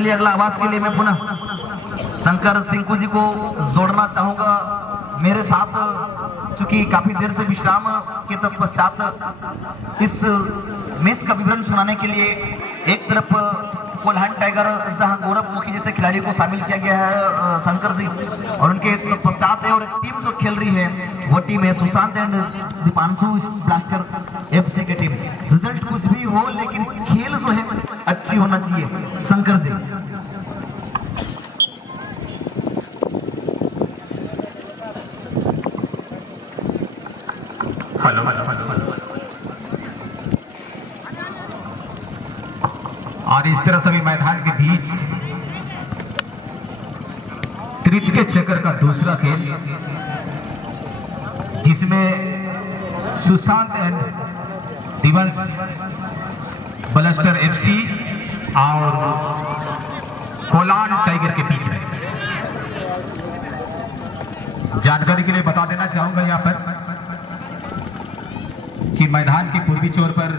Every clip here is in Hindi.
चलिए अगला आवाज के लिए मैं पुनः शंकर सिंकू जी को जोड़ना चाहूंगा मेरे साथ, क्योंकि काफी देर से विश्राम के पश्चात इस मैच का विवरण सुनाने के लिए एक तरफ कोल्हान टाइगर जहां गौरव मुखी जैसे खिलाड़ी को शामिल किया गया है शंकर सिंह, और उनके पश्चात है और टीम जो खेल रही है वो टीम है Sushant and Deepanshu blaster FC की टीम। रिजल्ट कुछ भी हो लेकिन खेल जो है अच्छी होना चाहिए। शंकर सिंह हेलो और इस तरह सभी मैदान के बीच तृतीय चक्र का दूसरा खेल, जिसमें सुशांत एंड दिवंश ब्लास्टर एफसी और कोलान टाइगर के बीच में। जानकारी के लिए बता देना चाहूंगा यहां पर कि मैदान के पूर्वी छोर पर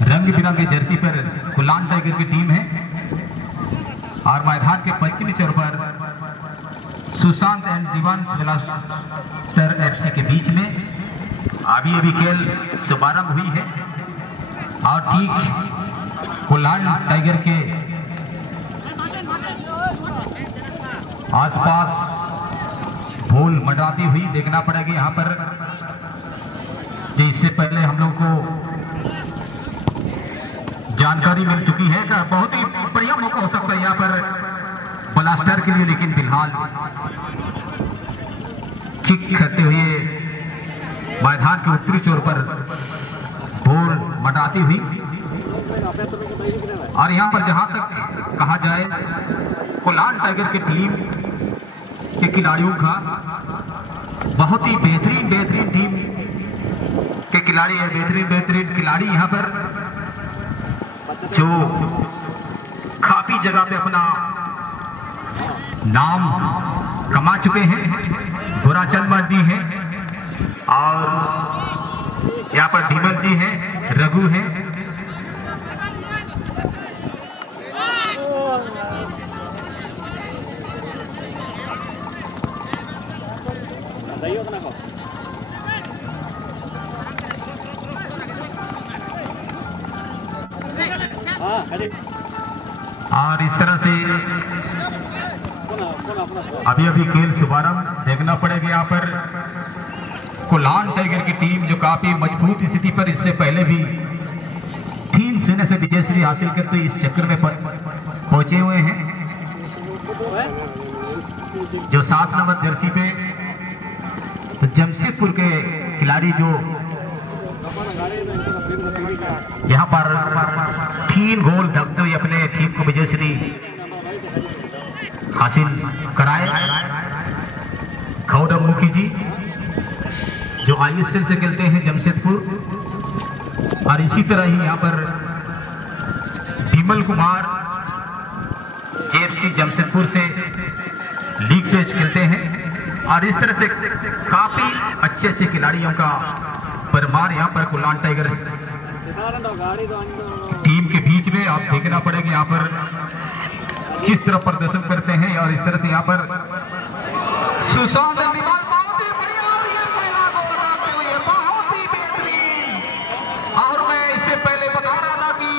रंग बिरंगे जर्सी पर कोलान टाइगर की टीम है और मैदान के पश्चिमी छोर पर सुशांत एंड दिवंश ब्लास्टर एफसी के बीच में अभी खेल शुभारंभ हुई है और ठीक कोलान टाइगर के आसपास बॉल मंडराती हुई देखना पड़ेगा यहाँ पर। इससे पहले हम लोग को जानकारी मिल चुकी है कि बहुत ही बढ़िया मौका हो सकता है यहाँ पर ब्लास्टर के लिए, लेकिन फिलहाल किक करते हुए मैदान के उत्तरी छोर पर बॉल मंडराती हुई। और यहाँ पर जहां तक कहा जाए कोलान टाइगर की टीम के खिलाड़ियों का बहुत ही बेहतरीन टीम के खिलाड़ी है, बेहतरीन खिलाड़ी यहाँ पर जो काफी जगह पे अपना नाम कमा चुके हैं। गोराचंद मार्डी है और यहाँ पर भीमल जी हैं, रघु हैं, और इस तरह से अभी खेल शुभारंभ देखना पड़ेगा। यहाँ पर कोलान टाइगर की टीम जो काफी मजबूत स्थिति पर इससे पहले भी 3-0 से विजयश्री हासिल करते इस चक्कर में पहुंचे हुए हैं। जो 7 नंबर जर्सी पे तो जमशेदपुर के खिलाड़ी जो यहाँ पर 3 गोल दागते हुए अपने टीम को विजयश्री हासिल कराए। गौरव मुखी जी जो ISL से खेलते हैं जमशेदपुर, और इसी तरह ही यहाँ पर विमल कुमार JFC जमशेदपुर से लीग मैच खेलते हैं। और इस तरह से काफी अच्छे खिलाड़ियों का परमार यहाँ पर कोलान टाइगर टीम के बीच में आप देखना पड़ेगा यहाँ पर किस तरह प्रदर्शन करते हैं। और इस तरह से यहाँ पर सुशांत बहुत ही बढ़िया और ये पहला गोल डालते हुए बहुत ही बेहतरीन। और मैं इससे पहले बता रहा था कि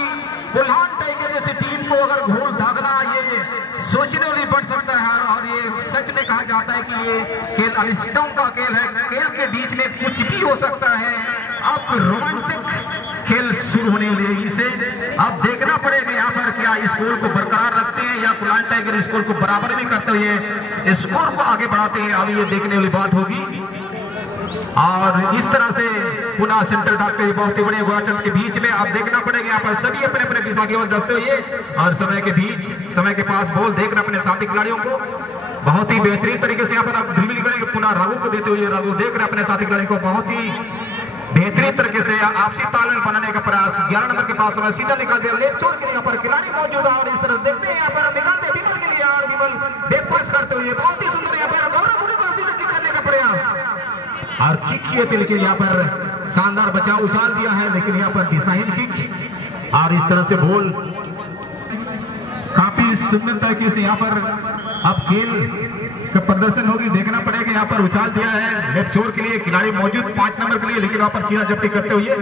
कोल्हान टाइगर जैसी टीम को अगर गोल दागना ये सोचने वाली पड़ सकता है, और ये सच में कहा जाता है कि ये खेल अनिश्चितों का खेल है, खेल के बीच में कुछ भी हो सकता है। अब रोमांचक खेल शुरू होने वाली है, इसे अब देखना पड़ेगा यहाँ पर क्या स्कोर को बरकरार रखते हैं या कोलान टाइगर स्कोर को बराबर भी करते हुए स्कोर को आगे बढ़ाते हैं। अब ये देखने वाली बात होगी। और इस तरह से पुनः सेंटर डालते हुए बहुत ही बड़े गोराचंद के बीच में आप देखना पड़ेगा यहाँ पर सभी अपने अपने दिशा की ओर दसते हुए, और समय के पास बॉल देखना अपने साथी खिलाड़ियों को बहुत ही बेहतरीन तरीके से यहाँ पर आप ड्रिबल करेंगे। पुनः रघु को देते हुए रघु देख रहे अपने साथी खिलाड़ी को बहुत ही बेहतरीन तरीके से आपसी तालमेल बनाने का प्रयास। 11 नंबर के पास समय सीधा निकाल दिया लेफ्ट छोर के लिए यहाँ पर खिलाड़ी मौजूद है, और इस तरह देखते हैं यहाँ पर निकालते विमल के लिए, और विमल बैक पास करते हुए बहुत ही सुंदर यहाँ पर गौरव करने का प्रयास और किक किए थे, लेकिन यहाँ पर शानदार बचाव उछाल दिया है, लेकिन यहाँ पर डिजाइन किक। और इस तरह से बॉल सुंदर तरीके से यहाँ पर अब खेल का प्रदर्शन होगी, देखना पड़ेगा। यहाँ पर उछाल दिया है लेफ्ट छोर के लिए खिलाड़ी मौजूद 5 नंबर के लिए, लेकिन वहां पर चीना जब्ती करते हुए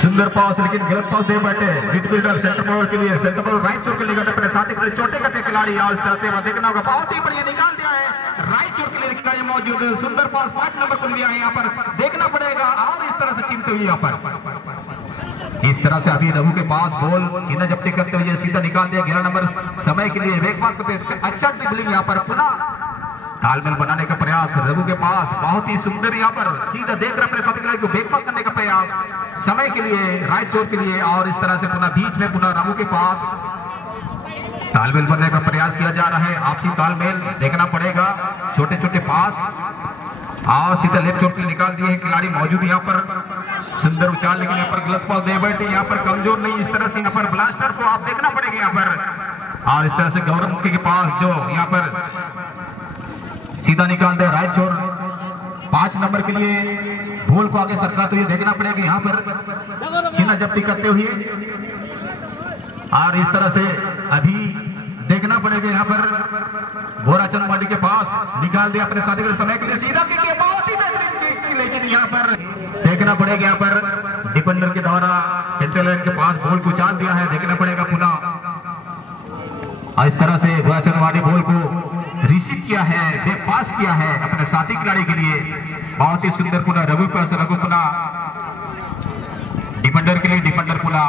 सुंदर पास, लेकिन गलत पास दे बैठे मिडफील्डर सेंटर फॉरवर्ड के लिए, सेंटर फॉरवर्ड राइट चोर के लिए अपने साथी के लिए चोटे करते खिलाड़ी, और इस तरह से वहां देखना होगा, बहुत ही बढ़िया निकाल दिया है राइट चोर के लिए खिलाड़ी मौजूद, सुंदर पास 5 नंबर को लिया है यहाँ पर, देखना पड़ेगा। और इस तरह से चिमते हुए यहाँ पर इस तरह से अभी रघु के पास बॉल चीना जब्ती करते हुए सीधा निकाल दिया 11 नंबर समय के लिए वेग पास करते, अच्छा ड्रिबलिंग यहाँ पर, पुनः तालमेल बनाने का प्रयास रघु के पास, बहुत ही सुंदर यहाँ पर सीधा देख रहे अपने साथी खिलाड़ी को वेग पास करने का प्रयास समय के लिए राइट चोर के लिए, और इस तरह से पुनः बीच में पुनः रघु के पास तालमेल बनने का प्रयास किया जा रहा है, आपसी तालमेल देखना पड़ेगा, छोटे छोटे पास और सीधा लेफ्ट चोर के लिए निकाल दिए हैं खिलाड़ी मौजूद यहाँ पर, सुंदर उछाल, लेकिन यहाँ पर गलत पास दे बैठे, यहाँ पर कमजोर नहीं, इस तरह से यहाँ पर ब्लास्टर को आप देखना पड़ेगा यहाँ पर, और इस तरह से गौरव मुखी के पास जो यहाँ पर सीधा निकाल दे राइट चोर 5 नंबर के लिए, बॉल को आगे सरकाते हुए देखना पड़ेगा यहाँ पर चीना जब्ती करते हुए, और इस तरह से अभी देखना पड़ेगा यहाँ पर गोराचंद मंडी के पास निकाल दिया अपने साथी के समय के लिए, सीधा किक, बहुत ही बेहतरीन, लेकिन यहाँ पर देखना पड़ेगा यहाँ पर डिफेंडर के द्वारा सेंट्रल लाइन के पास बॉल को उछाल दिया है, देखना पड़ेगा पुनः इस तरह से गोराचंद मंडी बॉल को रिसीव किया है, वे पास किया है अपने साथी खिलाड़ी के लिए, बहुत ही सुंदर पुनः रघु पास, रघु पुनः डिफेंडर के लिए, डिफेंडर पुनः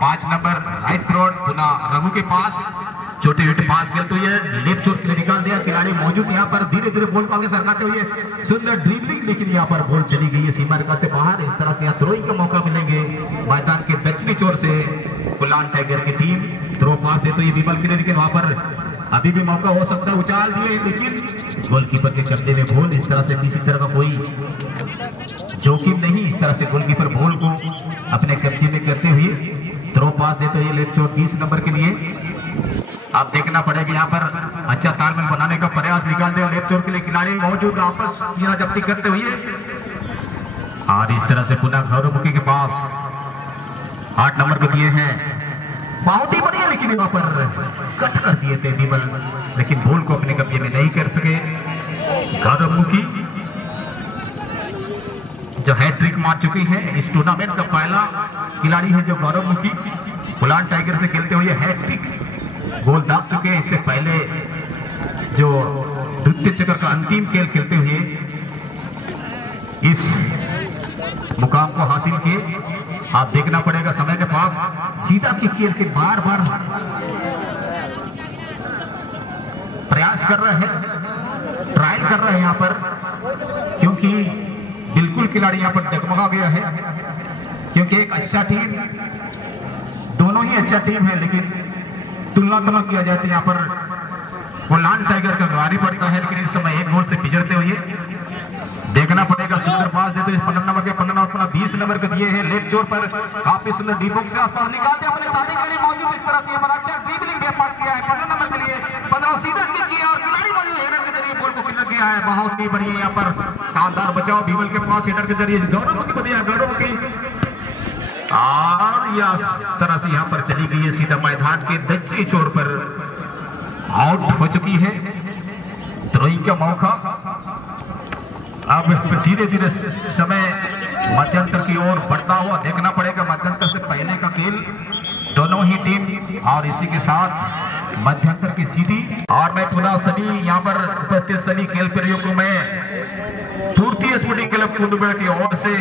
5 नंबर राइट फॉरवर्ड पुनः रघु के पास छोटे छोटे पास खेलते हुए लेफ्ट चोर के लिए निकाल दिया खिलाड़ी मौजूद यहाँ पर, धीरे धीरे बॉल को आगे सरकाते हुए सुंदर ड्रिबलिंग, लेकिन यहाँ पर बॉल चली गई है सीमा रेखा से बाहर, इस तरह से यहाँ थ्रोइंग का मौका मिलेंगे मैदान के दक्षिणी चोर से कुलान टाइगर की टीम, थ्रो पास देते हुए विमल के लिए, लेकिन वहां पर अभी भी मौका हो सकता है, उछाल दिए लेकिन गोलकीपर के कब्जे में बॉल, इस तरह से किसी तरह का कोई जोखिम नहीं, इस तरह से गोलकीपर बॉल को अपने कब्जे में करते हुए थ्रो पास देते हुए लेफ्ट चोर 30 नंबर के लिए, आप देखना पड़ेगा यहाँ पर अच्छा तालमेल बनाने का प्रयास, निकाल दिया लेफ्ट चोर के लिए खिलाड़ी मौजूद, आपस यहाँ जब्ती करते हुए, और इस तरह से पुनः गौरवमुखी के पास 8 नंबर को दिए हैं, बहुत ही बढ़िया, लेकिन वहां पर कट कर दिए थे विमल, लेकिन बॉल को अपने कब्जे में नहीं कर सके गौरवमुखी, जो हैट्रिक मार चुकी है इस टूर्नामेंट का पहला खिलाड़ी है जो गौरवमुखी कुलान टाइगर से खेलते हुए हैट्रिक गोल दाग चुके हैं, इससे पहले जो द्वितीय चक्र का अंतिम खेल खेलते हुए इस मुकाम को हासिल किए, आप देखना पड़ेगा समय के पास सीधा किक खेल के बार बार प्रयास कर रहे हैं, ट्रायल कर रहे हैं यहाँ पर, क्योंकि बिल्कुल खिलाड़ी यहाँ पर डगमगा गया है, क्योंकि एक अच्छा टीम, दोनों ही अच्छा टीम है, लेकिन तुलना किया जाए तो यहाँ पर कुलान टाइगर का गाड़ी पड़ता है, लेकिन इस समय एक गोल से बिछड़ते हुए देखना पड़ेगा, सुंदर पास देते हुए 15 नंबर के 20 नंबर को दिए हैं लेफ्ट चोर पर, काफी सुंदर डीबॉक्स से आसपास निकाल दिया अपने साथी के लिए मौजूद, इस तरह से यहाँ पर अच्छा ड्रिबलिंग भी पास किया है 15 नंबर के लिए, 15 सीधा किक किया और खिलाड़ी मौजूद हेडर के जरिए बॉल को क्लियर किया है, बहुत ही बढ़िया यहाँ पर शानदार बचाव भीमल के पास हेडर के जरिए गौरवमुखी को दिया, गौरवमुखी, और इस तरह से यहाँ पर चली गई है सीधा मैदान के दक्षिणी छोर पर, आउट हो चुकी है, थ्रोइंग का मौका, अब धीरे धीरे समय मध्यंतर की ओर बढ़ता हुआ देखना पड़ेगा, मध्यंतर से पहले का खेल दोनों ही टीम, और इसी के साथ मध्यंतर की सीटी, और मैं पुनः सभी यहाँ पर उपस्थित सभी खेल प्रेमियों को मैं तूर्ती स्पोर्टिंग क्लब कुंडुबेड़ की ओर से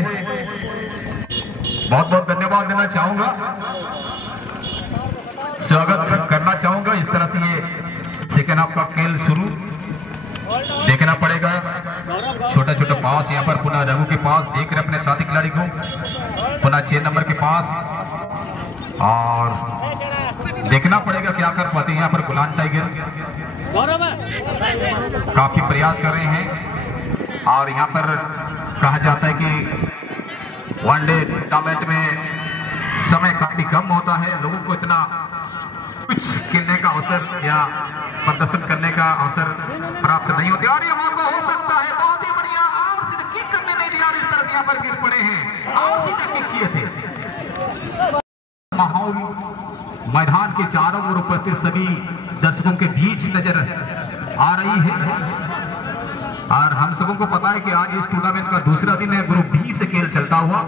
बहुत बहुत धन्यवाद देना चाहूंगा, स्वागत करना चाहूंगा। इस तरह से ये सेकेंड हाफ का खेल शुरू देखना पड़ेगा, छोटा छोटा पास यहाँ पर पुनः रघु के पास देख रहे अपने साथी खिलाड़ी को, पुनः 6 नंबर के पास, और देखना पड़ेगा क्या कर पाते हैं यहाँ पर कुलान टाइगर, काफी प्रयास कर रहे हैं, और यहाँ पर कहा जाता है कि वनडे टूर्नामेंट में समय काफी कम होता है, लोगों को इतना कुछ खेलने का अवसर या प्रदर्शन करने का अवसर प्राप्त नहीं होते, और ये मौका हो सकता है, बहुत ही बढ़िया, और सीधा किक करने नहीं दिया, और इस तरह से यहाँ पर गिर पड़े हैं और सीधा किक किए थे, माहौल मैदान के चारों ओर उपस्थित सभी दर्शकों के बीच नजर आ रही है। और हम सबों को पता है कि आज इस टूर्नामेंट का दूसरा दिन है, ग्रुप बी से खेल चलता हुआ,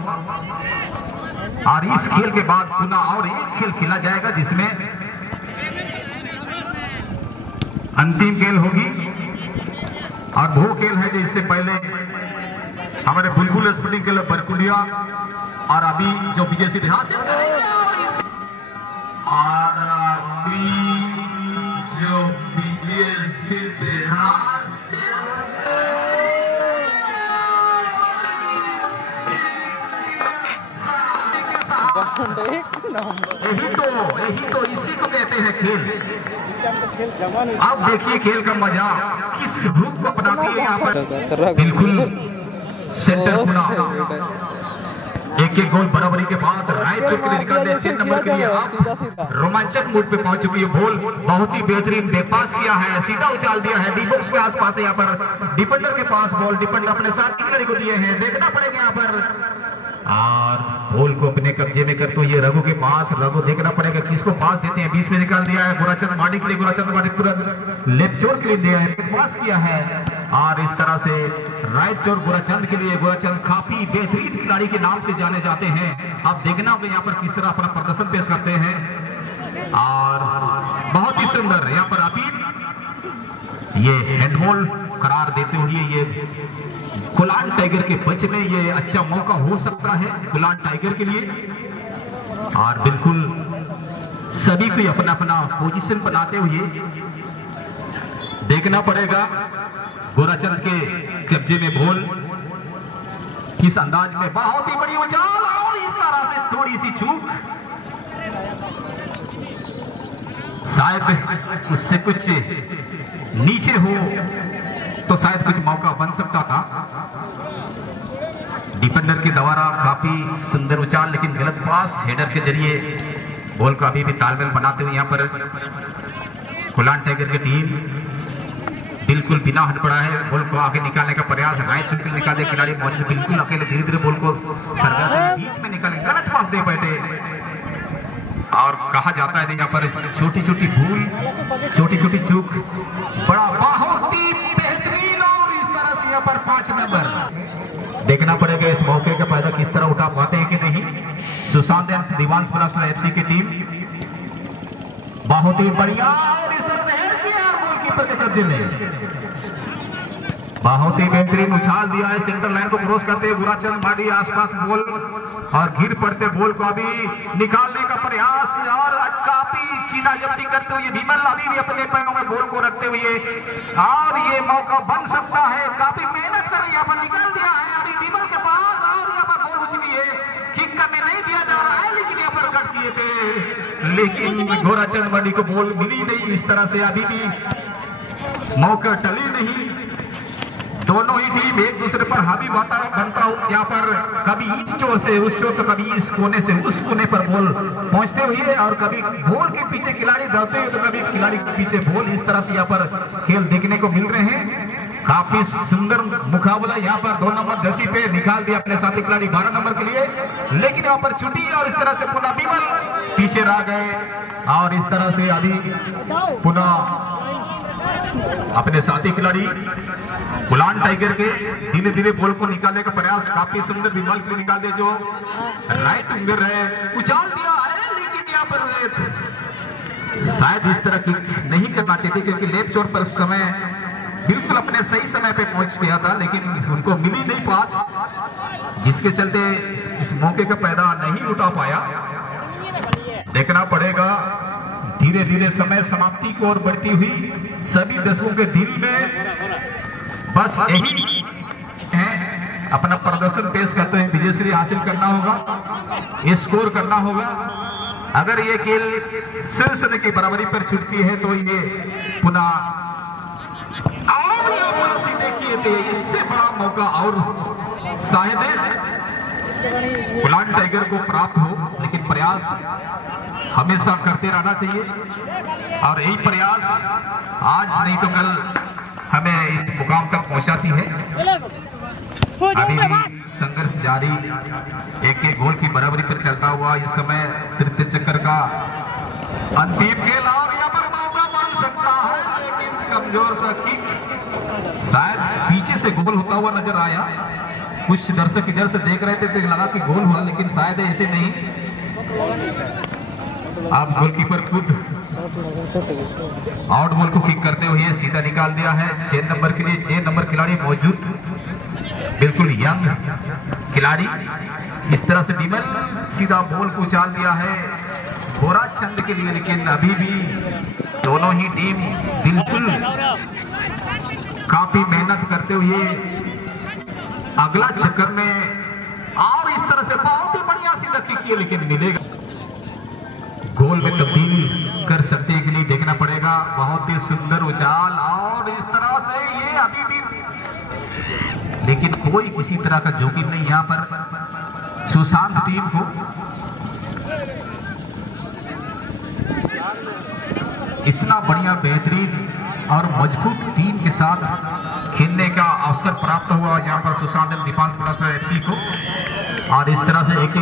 और इस खेल के बाद पुनः और एक खेल खेला जाएगा जिसमें अंतिम खेल होगी। और वो खेल है जिससे पहले हमारे बुलबुल स्पोर्टिंग क्लब बरकुंडिया और अभी जो विजय सिद्धि हासिल करेंगे, और अभी जो विजय सिद्धि हासिल यही तो इसी को कहते हैं खेल। अब देखिए खेल का मजा किस रूप को अपनाती है यहाँ पर। बिल्कुल सेंटर पुना, एक गोल बराबरी के बाद राइट चुट के लिए निकाल दिया 6 नंबर के लिए। आप रोमांचक मूड पे पहुंच चुकी है। बॉल बहुत ही बेहतरीन बेपास किया है, सीधा उछाल दिया है डी बॉक्स के आसपास है। यहाँ पर डिफेंडर के पास बॉल, डिफेंडर अपने साथ खिलाड़ी को दिए हैं, देखना पड़ेगा यहाँ पर। और बॉल को अपने कब्जे में करते हुए रघु के पास, रघु देखना पड़ेगा किसको पास देते हैं। 20 में निकाल दिया है गोराचंद माडी के लिए, गोराचंद माडी पूरा लेफ्ट चोर के लिए दिया है, पास किया है। और इस तरह से राइट चोर गोराचंद के लिए, गोराचंद काफी बेहतरीन खिलाड़ी के नाम से जाने जाते हैं। अब देखना होगा यहाँ पर किस तरह अपना प्रदर्शन पेश करते हैं। और बहुत ही सुंदर यहाँ पर अभी ये हैंडबॉल करार देते हुए ये कुलान टाइगर के पक्ष में ये अच्छा मौका हो सकता है कुलान टाइगर के लिए। और बिल्कुल सभी को अपना अपना पोजीशन बनाते हुए देखना पड़ेगा। गोराचंद के कब्जे में बॉल किस अंदाज में, बहुत ही बड़ी उछाल, और इस तरह से थोड़ी सी चूक, शायद उससे कुछ नीचे हो तो शायद कुछ मौका बन सकता था। डिफेंडर के द्वारा काफी सुंदर उछाल, लेकिन गलत पास हेडर के जरिए बॉल को अभी भी तालमेल बनाते हुए यहाँ पर कुलान टाइगर की टीम बिल्कुल बिना हटपड़ा है। बॉल को आगे निकालने का प्रयास, राइट शूट निकाले खिलाड़ी मौजूद, बिल्कुल अकेले धीरे धीरे बॉल को सरकार बीच में निकाले, गलत पास दे बैठे। और कहा जाता है यहाँ पर छोटी छोटी भूल, छोटी छोटी चूक बड़ा बहुत ही बेहतरीन। और इस तरह से यहाँ पर 5 नंबर देखना पड़ेगा इस मौके का फायदा किस तरह उठा पाते हैं कि नहीं। सुशांत दीवांश ब्लास्टर एफसी की टीम बहुत ही बढ़िया, और इस तरह से हेड किया गोलकीपर के कब्जे में, बहुत ही बेहतरीन उछाल दिया है। सेंटर लाइन को क्रॉस करते हुए गोराचंद माडी आसपास बॉल, और गिर पड़ते बॉल को अभी निकालने का प्रयास, और काफी चीना जब्ती करते हुए विमल अभी भी अपने पैरों में बॉल को रखते हुए, और ये मौका बन सकता है। काफी मेहनत कर यहाँ पर निकाल दिया है अभी विमल के पास, और यहाँ पर बॉल उछली है, किक करने नहीं दिया जा रहा है, लेकिन यहाँ पर कट किए थे, लेकिन गोराचंद माडी को बॉल मिली नहीं। इस तरह से अभी भी मौका टली नहीं। दोनों ही टीम एक दूसरे पर हावी बनता हूँ यहाँ पर, कभी इस चोर से उस चोर तो कभी इस कोने से उस कोने पर बॉल पहुंचते हुए, और कभी बॉल के पीछे खिलाड़ी दौड़ते हुए तो कभी खिलाड़ी के पीछे बॉल। इस तरह से यहाँ पर खेल देखने को मिल रहे हैं। काफी सुंदर मुकाबला यहाँ पर 2 नंबर जर्सी पे निकाल दिया अपने साथी खिलाड़ी 12 नंबर के लिए, लेकिन यहाँ पर छुट्टी, और इस तरह से पुनः विमल पीछे रह गए। और इस तरह से अभी पुनः अपने साथी खिलाड़ी कुलान टाइगर के धीरे धीरे बॉल को निकालने का प्रयास, काफी सुंदर विमल को निकाल दे जो राइट विंगर है, उछाल दिया है, लेकिन यहाँ पर शायद इस तरह की नहीं करना चाहिए, क्योंकि लेफ्ट चोर पर समय बिल्कुल अपने सही समय पे पहुंच गया था, लेकिन उनको मिली नहीं पास, जिसके चलते इस मौके का पैदा नहीं उठा पाया। देखना पड़ेगा धीरे धीरे समय समाप्ति की ओर बढ़ती हुई सभी दर्शकों के दिल में बस यही है, अपना प्रदर्शन पेश करते हुए विजयश्री हासिल करना होगा, ये स्कोर करना होगा। अगर ये खेल सिलसिले की बराबरी पर छूटती है तो ये पुनः देखिए थे, इससे बड़ा मौका और शायद कुलान टाइगर को प्राप्त हो, लेकिन प्रयास हमेशा करते रहना चाहिए, और यही प्रयास आज नहीं तो कल हमें इस मुकाम तक पहुंचाती है। अभी भी संघर्ष जारी, एक गोल की बराबरी पर चलता हुआ इस समय तृतीय चक्कर का अंतिम खेल और यहाँ पर मौका बन सकता है, लेकिन कमजोर सा किक, शायद पीछे से गोल होता हुआ नजर आया। कुछ दर्शक इधर से देख रहे थे तो लगा कि गोल हुआ, लेकिन शायद ऐसे नहीं। अब गोलकीपर खुद आउट बॉल को किक करते हुए सीधा निकाल दिया है। 6 नंबर के लिए 6 नंबर खिलाड़ी मौजूद, बिल्कुल यंग खिलाड़ी। इस तरह से विमल सीधा बॉल को उछाल दिया है गोरा चंद के लिए, लेकिन अभी भी दोनों ही टीम बिल्कुल काफी मेहनत करते हुए अगला चक्कर में, और इस तरह से बहुत ही बढ़िया सीधा किक किया, लेकिन मिलेगा गोल में तब्दील कर सकते के लिए देखना पड़ेगा। बहुत ही सुंदर उछाल और इस तरह से ये अभी भी, लेकिन कोई किसी तरह का जोखिम नहीं यहाँ पर सुशांत टीम को। इतना बढ़िया बेहतरीन और मजबूत टीम के साथ खेलने का अवसर प्राप्त हुआ यहाँ पर सुशांत दीपांश ब्लास्टर एफसी को, और इस तरह से एक